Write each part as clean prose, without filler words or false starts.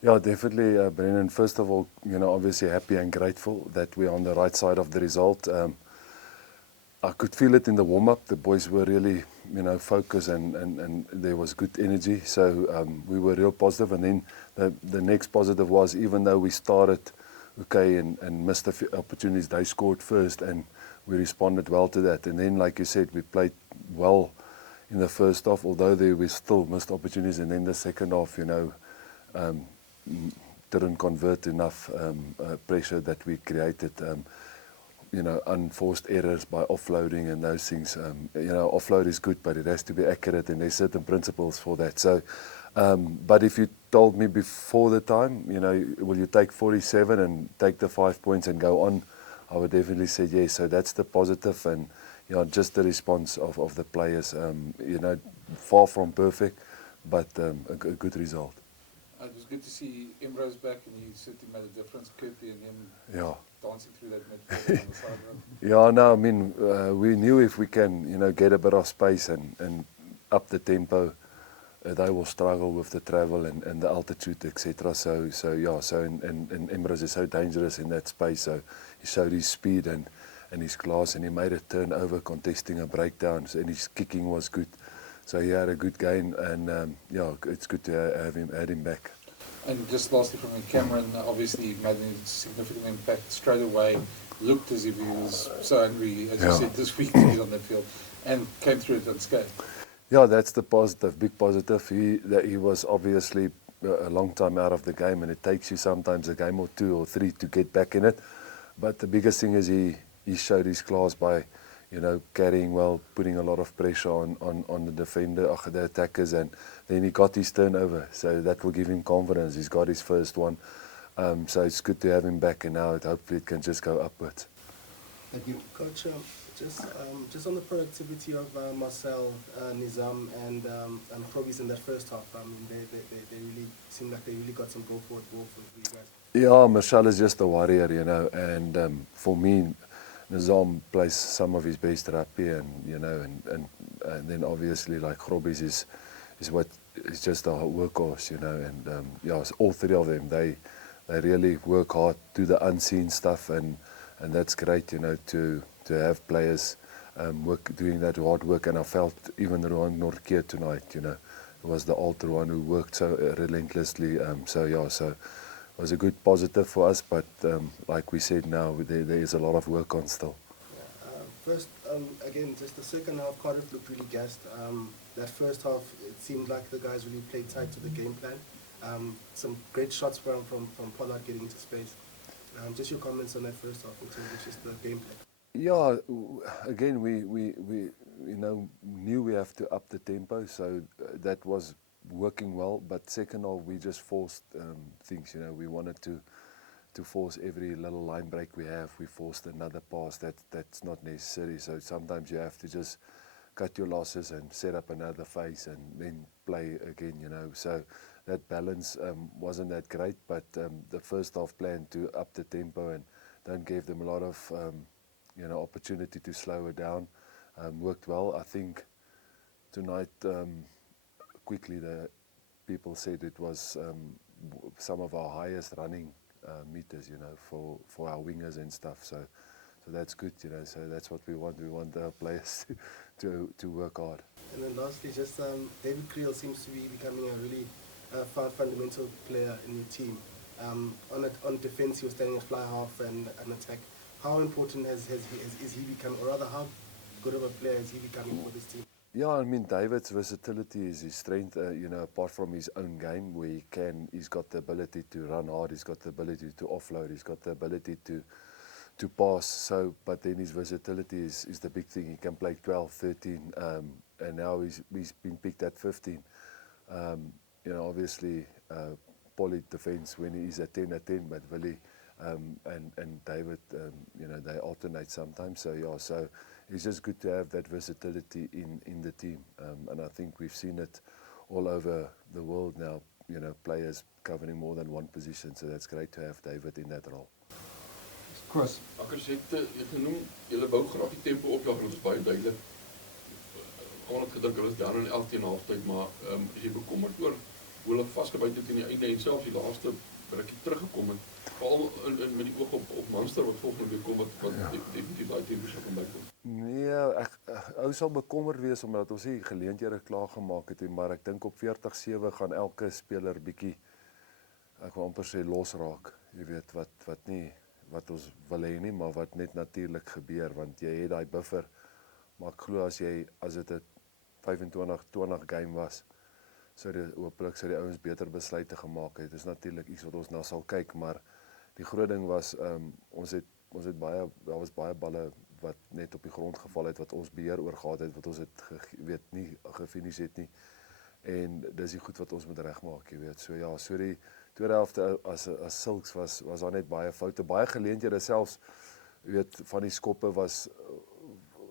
Yeah, definitely, Brennan. First of all, obviously happy and grateful that we're on the right side of the result. I could feel it in the warm-up. The boys were really, focused and there was good energy. So we were real positive. And then the next positive was, even though we started okay and missed a few opportunities, they scored first and we responded well to that. And then, like you said, we played well in the first half, although there we still missed opportunities. And then the second half, didn't convert enough pressure that we created. Unforced errors by offloading and those things. Offload is good, but it has to be accurate, and there's certain principles for that. So, but if you told me before the time, will you take 47 and take the 5 points and go on, I would definitely say yes. So that's the positive, and just the response of the players. Far from perfect, but a good result. It was good to see Emrose back, and he certainly made a difference. Kirby and him Yeah. dancing through that midfield on the sideline. Yeah, no, I mean, we knew if we can, get a bit of space and up the tempo, they will struggle with the travel and the altitude, etc. So and Emrose is so dangerous in that space. So he showed his speed and his class, and he made a turnover contesting a breakdown, and his kicking was good. So he had a good game, and it's good to have him back. And just lastly from me, Cameron obviously made a significant impact straight away. Looked as if he was so angry, as you said, this week to get on the field, and came through it unscathed. Yeah, that's the positive, big positive. He was obviously a long time out of the game, and it takes you sometimes a game or 2 or 3 to get back in it. But the biggest thing is he showed his class by, carrying well, putting a lot of pressure on the defender, the attackers, and then he got his turnover. So that will give him confidence. He's got his first one. So it's good to have him back, and now hopefully it can just go upwards. Thank you, Coach. Just on the productivity of Marcel, Nizam, and Krobis in that first half. I mean, they really seem like they really got some go forward ball for you guys. Yeah, Marcel is just a warrior, and for me, Nizam plays some of his best rugby, and then obviously like Krobis is just a workhorse, and all 3 of them, they really work hard, do the unseen stuff, and that's great, to have players doing that hard work. And I felt even Ruan Nortje tonight, was the older one who worked so relentlessly. So it was a good positive for us, but like we said, now there is a lot of work on still. First, again, just the second half, Cardiff looked really gassed. That first half, it seemed like the guys really played tight to the game plan. Some great shots from Pollard getting into space. Just your comments on that first half in terms of just the game plan. Yeah, again, we knew we have to up the tempo, so that was working well. But second half, we just forced things. We wanted to force every little line break we have. We forced another pass that's not necessary. So sometimes you have to just cut your losses and set up another phase and then play again. So that balance wasn't that great. But the first half plan to up the tempo and don't give them a lot of opportunity to slow it down worked well. I think tonight, quickly, the people said it was some of our highest running meters, for our wingers and stuff. So that's good, So that's what we want. We want our players to work hard. And then lastly, just David Kriel seems to be becoming a really fundamental player in your team. On defense, he was standing at fly half and attack. How important is he become, or rather, how good of a player is he becoming for this team? Yeah, I mean, David's versatility is his strength, apart from his own game, where he's got the ability to run hard, he's got the ability to offload, he's got the ability to pass. So, but then his versatility is the big thing. He can play 12, 13, and now he's been picked at 15. Obviously, Polly defends when he's at 10, but Willie and David, they alternate sometimes. So it's just good to have that versatility in the team. And I think we've seen it all over the world now, players covering more than one position. So that's great to have David in that role. Chris. Ek het genoem, julle bou graag die tempo op, dat is baie duidelik. Almal het gedink hulle is down in 11 teen halftyd, maar is jy bekommerd oor hoe hulle vasgebyt het teen die einde en selfs die laaste rukkie teruggekom het. Veral met die oog op Munster wat volgende week kom wat definitief daai tempo sal kan bykom. Nee, ou sal bekommerd wees omdat ons nie geleenthede klaar gemaak het nie, maar ek dink op 40-7 gaan elke speler bietjie, ek wil amper sê, losraak. Jy weet wat ons wil hê nie, maar wat net natuurlik gebeur, want jy het daai buffer. Maar ek glo as dit 'n 25-20 game was, hopelik sou die ouens beter besluite gemaak het. Dit is natuurlik iets wat ons nou sal kyk, maar die groot ding was ons het daar was baie balle wat net op die grond geval het, wat ons beheer oor gehad het, wat ons het nie gefinish het nie. En dis die goed wat ons moet regmaak, jy weet. So ja, so die tweede helfte as sulks was daar net baie foute, baie geleenthede selfs, jy weet, van die skoppe was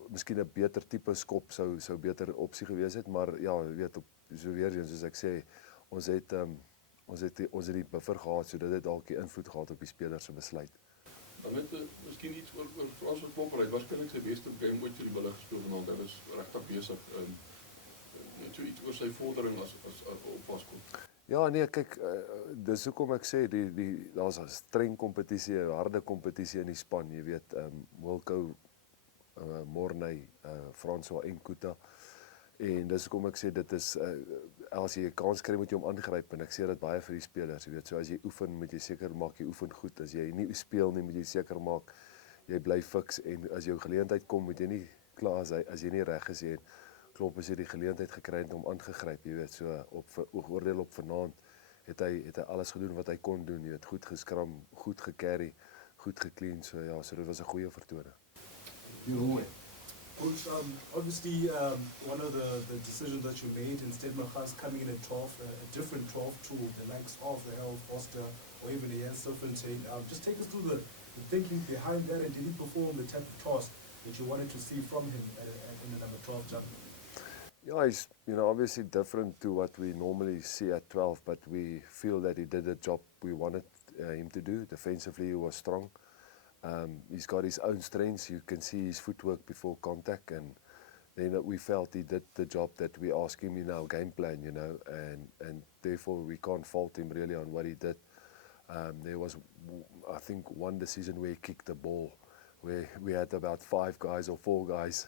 miskien 'n beter tipe skop sou beter opsie gewees het, maar ja, jy weet, so weer eens soos ek sê, ons het die buffer gehad, so dit het dalk die invloed gehad op die speler se besluit. Dan net miskien iets oor Frans van Klopper. Hy was waarskynlik sy beste game ooit vir die Bulle gespeel vanaand. Hy was regtig besig. Net so iets oor sy vordering as op paskop. Ja, nee, kyk, dis hoekom ek sê daar's 'n streng kompetisie, 'n harde kompetisie in die span, jy weet, Wilco, Morney, François en Kuta. En dis hoekom ek sê dit is as jy 'n kans kry moet jy hom aangryp, en ek sê dit baie vir die spelers, jy weet, so as jy oefen moet jy seker maak jy oefen goed, as jy nie speel nie moet jy seker maak jy bly fiks, en as jou geleentheid kom moet jy nie klaar as jy nie reg is nie. Klop as hy die geleentheid gekry het om aangegryp, jy weet, so op oordeel op vanaand het hy alles gedoen wat hy kon doen, jy weet, goed geskram, goed gecarry, goed geclean, so ja, so dit was 'n goeie vertoning. Coach, obviously one of the decisions that you made instead Magas coming in at 12, a different 12 to the likes of the Harold Foster or even the Jens Silverstein. Just take us through the thinking behind that, and did he perform the type of task that you wanted to see from him in the number 12 jump? Yeah, he's obviously different to what we normally see at 12, but we feel that he did the job we wanted him to do. Defensively, he was strong. He's got his own strengths. You can see his footwork before contact, and then we felt he did the job that we asked him in our game plan, and therefore we can't fault him really on what he did. There was, I think, one decision where he kicked the ball, where we had about 5 guys or 4 guys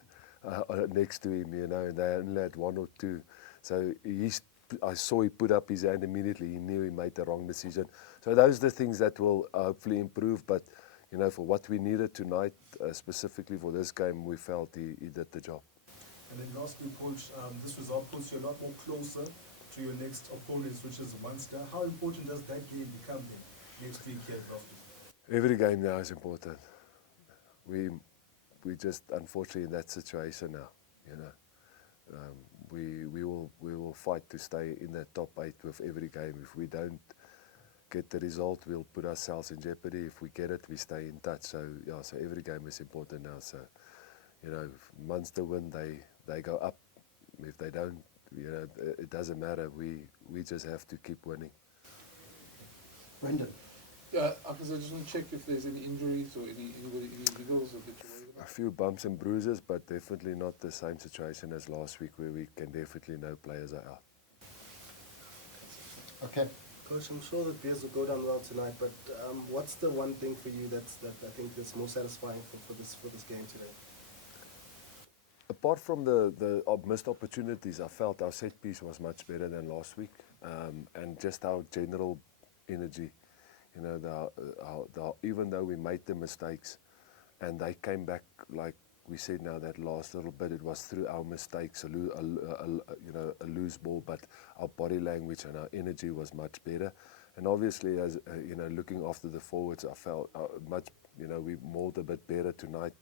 next to him, and they only had 1 or 2. So I saw he put up his hand immediately. He knew he made the wrong decision. So those are the things that will hopefully improve, but for what we needed tonight, specifically for this game, we felt he did the job. And then lastly, Coach, this result puts you a lot more closer to your next opponents, which is Munster. How important does that game become then next week here at Loftus? Every game now is important. We just unfortunately in that situation now, we will fight to stay in the top 8 with every game. If we don't get the result, we'll put ourselves in jeopardy. If we get it, we stay in touch. So every game is important now. So if Munster win, they go up. If they don't, it doesn't matter. We just have to keep winning. Brendan. Yeah, I just want to check if there's any injuries or any legals that you're worried A about. few bumps and bruises, but definitely not the same situation as last week, where we can definitely know players are out. Okay. Coach, I'm sure the Bears will go down well tonight, but what's the one thing for you that I think that's most satisfying for this game today? Apart from the missed opportunities, I felt our set piece was much better than last week, and just our general energy. Even though we made the mistakes, and they came back, like we said now, that last little bit, it was through our mistakes, a loose ball, but our body language and our energy was much better. And obviously, as looking after the forwards, I felt we mauled a bit better tonight.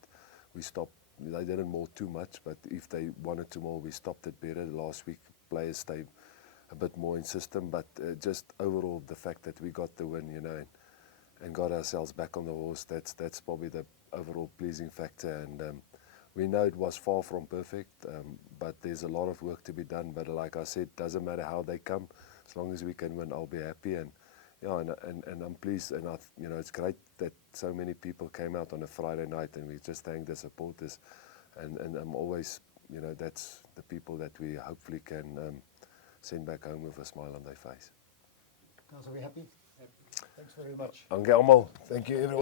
We stopped. They didn't maul too much, but if they wanted to maul, we stopped it better. Last week, players stayed a bit more in system, but just overall, the fact that we got the win, and got ourselves back on the horse, that's probably the overall pleasing factor. And we know it was far from perfect, but there's a lot of work to be done. But like I said, doesn't matter how they come, as long as we can win, I'll be happy. And I'm pleased, and it's great that so many people came out on a Friday night, and we just thank the supporters. And I'm always, that's the people that we hopefully can send back home with a smile on their face. Guys, are we happy? Happy. Thanks very much. Dankie almal. Thank you everyone.